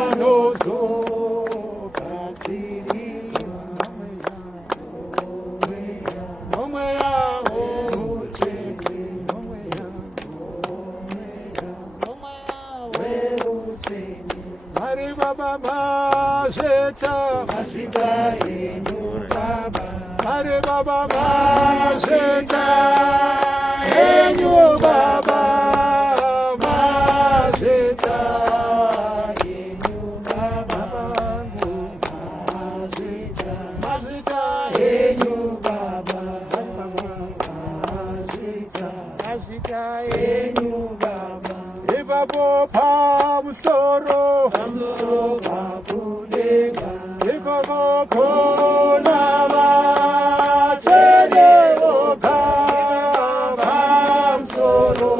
anozobatsirira nomweya weutsvene, nomweya weutsvene. Mwari Baba mazveta enyu Baba, Mwari Baba mazveta enyu Baba, mazveta enyu Baba, mazveta enyu Baba, mazveta enyu Baba. Ipapo pamusoro pakudenga, ipapo kona vacheneoka, pamusoro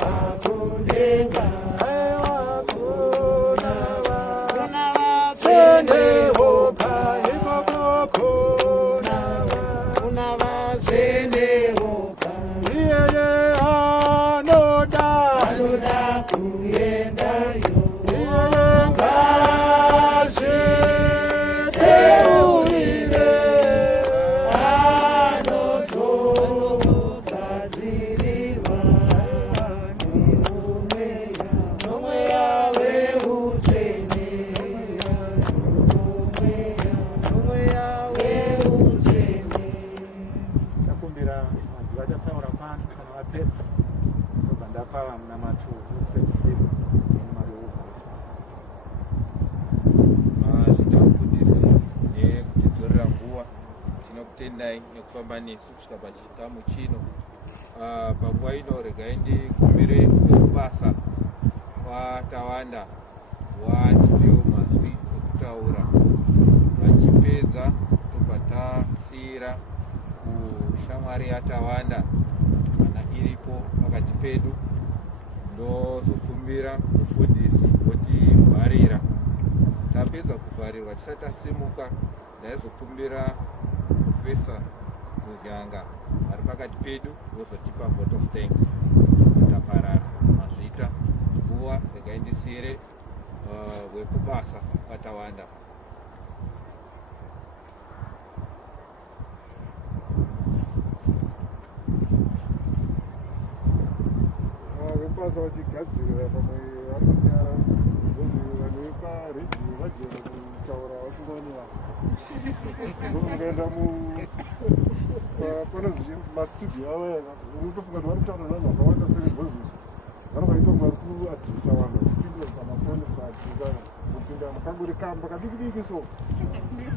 pakudenga, aiwa kona vacheneoka, ipapo kona vacheneoka, iyeye anoda kuendayo, iyeye ngazviteurire anozobatsirirwa nomweya weutsvene, nomweya weutsvene. Takumbira vanhu vachataura pano kana vapedza ndobva ndapa munamaturo wekupedzisira nemari wokuvhurisa. Zvitafundisi nekutidzorera nguva, tinokutendai nekufamba nesu kusvika pachikamu chino. Panguva ino regai ndikumbire kubasa kwaTawanda watipewo mazwi ekutaura. Vachipedza tobva tasiyira kushamwari yaTawanda kana iripo pakati pedu, ndozokumbira mufundisi wotivharira. Tapedza kuvharirwa tisati tasimuka, ndaizokumbira Profesa Gudyanga ari pakati pedu wozotipa vote of thanks. Taparara mazvita nguva, regai ndisiyire wekubasa kwaTawanda. Vebasa vachigadzirira pamwe vanonyara voti vanhu veparedhiyo vajera kutaura vasingaoni vanhu. Ngozi mukaenda panonzi mastudio avo yaka unotofunga kuti vari kutaura nevanhu vakawanda sei, ngozi vanongaita kunge vari kuadhirisa vanhu vachipindira pamafoni patika zopinda mukangori kamba kadiki so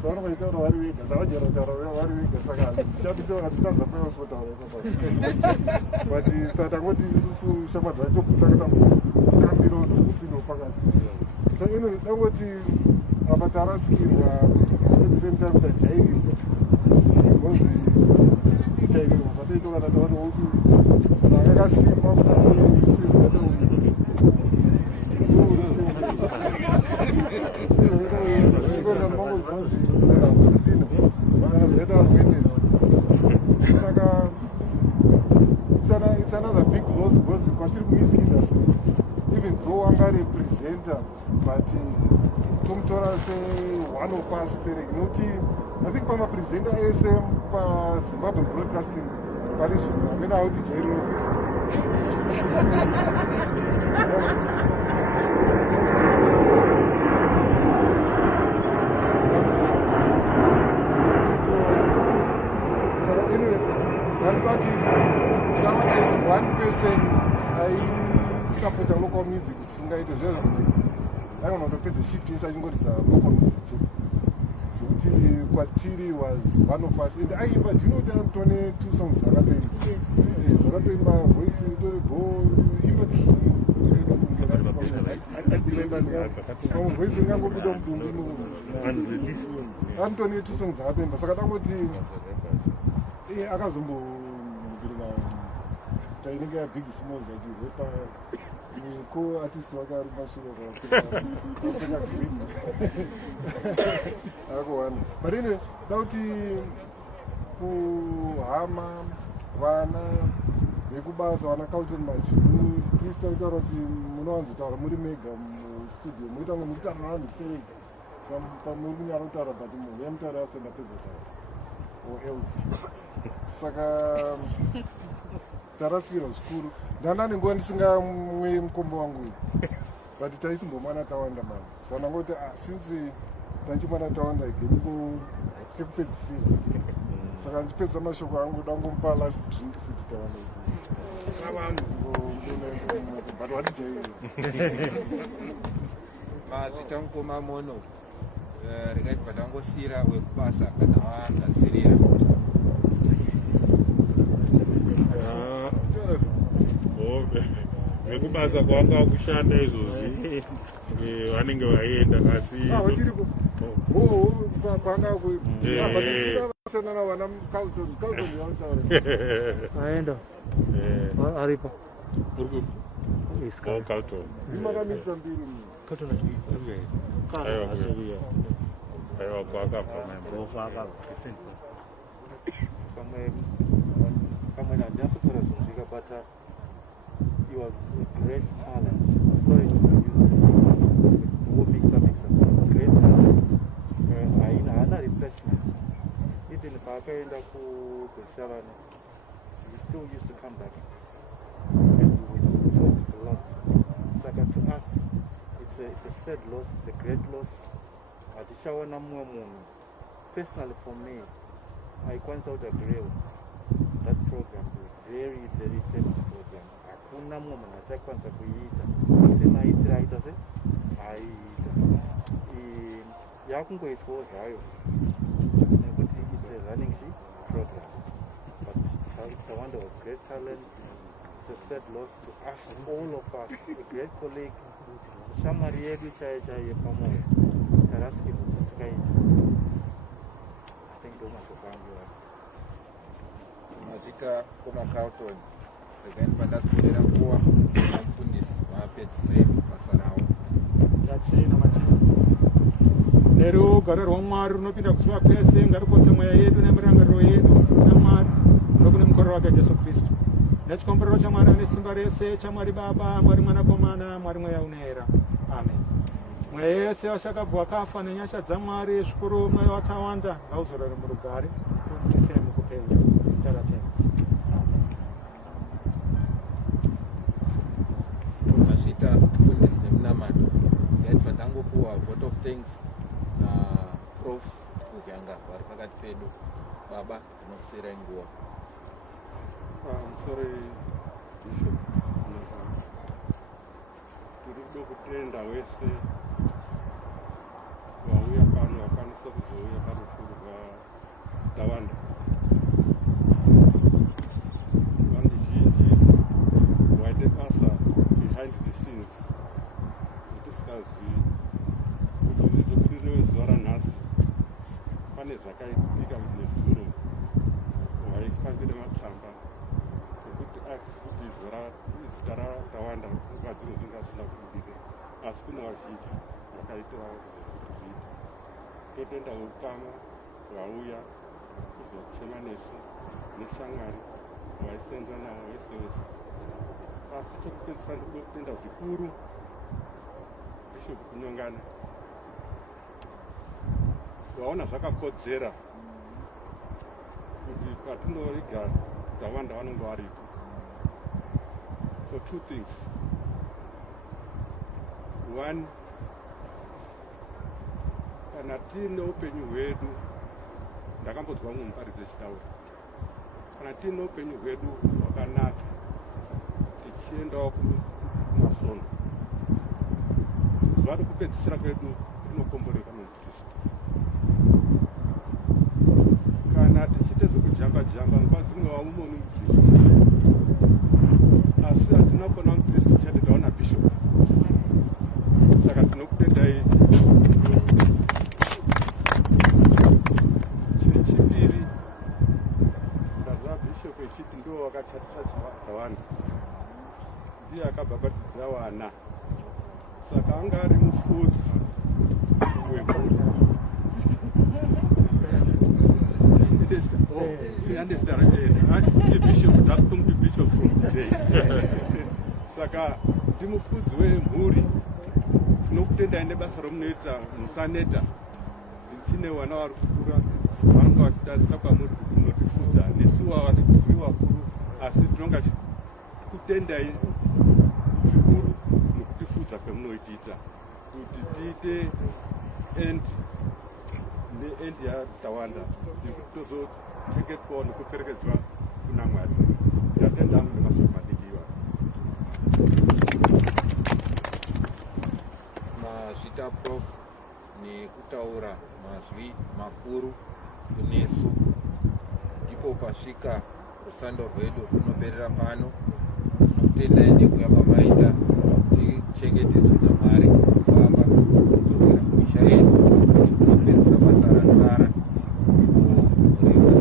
vanongaita kuti vari vega, savajera kutaura vari vega. Saka handishabise vakatitanza paivasotaura ipapo, but satangoti isusu shama dzacho kutakata mukambiro ndokupindawo pakati. Saka ino dangoti apa tarasikirwa at the same time tajairiwa, ngozi tajairiwa pataito kana taonawo kuti vakakasimba kudai it's another big loss because kwatiri music industry, even though anga representer, but tomutora say one of us noti I think pama presenter ASM pa Zimbabwean Broadcasting Coalition amena auti jairo so anyway, one party Tawanda is one person I support the local music singaite zvero kuti aiona kutopedza shift yese achingotidza local music chete zvokuti kwatiri was one of us and aimba ndinoti anotone 2 songs dzakatoimba voice itorigo imba voice ingangobuda mudumbi anotone 2 songs dzakatoimba saka tangoti akazombobirira tainenge ya big small zachirepa ko artist wakari mashure akuwana but anyway dauti kuhama vana vekubasa vana Carlton Majuru please tautaura kuti munowanzotaura muri mega mustudio muita kunge mukutaura navanhu stereki pamuri kunyara kutaura but munhu yamutaura after ndapedza kutaura or else saka tarasikirwa zvikuru ndandane nguva ndisingamwe mukombo wangu but taisimbomwana Tawanda manje saka ndangoti since tanchimwana Tawanda again kekupedzisira saka ndichipedza mashoko angu dangomupa last drink futi Tawanda but watijairo mazita mukoma mono rikaiti patangosira wekubasa kana wagadzirira nekubasa kwanga kushanda izvozvi vanenge vaenda asi kwanga kuaana vana Carlton aenda aripo Carlton imakamisa mbiri aiwa kwakabva pamwe handiyatotora zvinzvika but he was a great talent. Sorry to use mixer. Great talent. Haana replacement. Even if akaenda kuBeshavana, he still used to come back. And we talked a lot. So to us, it's a sad loss, it's a great loss. Atishawana mumwe munhu. Personally for me, I can't out agree. That program was very, very famous program. Hakuna mumwe munhu achakwanisa kuiita semaitiro aita aiita yakungoitwawo zvayo nekuti it's a running program. But Tawanda was great talent. It's a sad loss to us, all of us, a great colleague. Shamwari yedu chaiye pamwoyo tarasikirwa tisikaita. I think ndomashoko angu mazita koma Carlton rekaini pandakupera nguva namufundisi vapedzise basa ravo yachena machena nerugare rwaMwari runopinda kuziva pese ngarikotse mweya yedu nemirangariro yedu naMwari nokune mukorero wake Jesu Kristu nechikomborero chaMwari ane simba rese chaMwari Baba, Mwari Mwanakomana, Mwari Mweya unoera. Amen. Mweya yese vachakabva vakafa nenyasha dzaMwari zvikuru mweya waTawanda ngauzorore murugare kunikire mukupenya zita raTenzi. mazita mufundisi nemunamato yaiti patangopuwa vote of thanks naprof Gudyanga vari pakati pedu. Baba, tinokusiyirai nguva. sorry Bishop tiri kuda kutenda wese vauya pano vakwanisa kuzouya parufuru rwaTawanda. Vanhu zhinji vaite basa behind the scenes zvotisikazivi kuti rizokurirewe zuva ranhasi pane zvakaitika nezuro vaifambire matsamba ekuti akisi kuti zita raTawanda ngadziro zvingasina kubudika asi kune vazhinji vakaitirawo zviita. Totenda ukama vauya kuzochema nesu neshamwari vaisenza navo vese vese asi chokupedzisira ndikuda kutenda zvikuru Bishop Kunyongana vaona zvakakodzera kuti patinoiga Tawanda vanenge varipo. For two things. One, kana tine upenyu hwedu, ndakambodzwa muparidzi achitaura, kana tine upenyu hwedu hwakanaka tichiendawo kumasvono, zuva rekupedzisira kwedu rinokomboreka nomuKristu. Kana tichiite zvekujamba-jamba nguva dzimwe waumoni muKristu, asi hatina kuona muKristu chete, taona bishop. Saka tinokutendai. Chechipiri, ndazva bishop echiti ndiwo wakachatisa Tawanda, ndiye akabhabhatidza vana, saka anga ari mufudzi wemhuri. Bishop does come to bishop from today. Saka ndimufudzi wemhuri, tinokutendai nebasa romunoita, musaneta. Tine vana vari kukura vanga vachitarisa kwamuri kuti munotifudza, nesuwa vari kuri vakuru, asi tinonga kutendai zvikuru nokutifudza kwemunoitiita kuti tiite end yaTawanda tozochengetwawo nekuperekedzwa kuna Mwari. Ndatenda hangu nemashoko madiki iwayo. Mazvita Prof nekutaura mazwi makuru kunesu, ndipo pasvika rusando rwedu runoperera pano. Tinokutendai nekuya mamaita tichengetedzwe naMwari kufamba kudzokera kumisha yedu nekunopedzisa basa rasara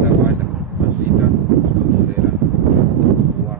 Tawanda mazvita kudzorera kuwa.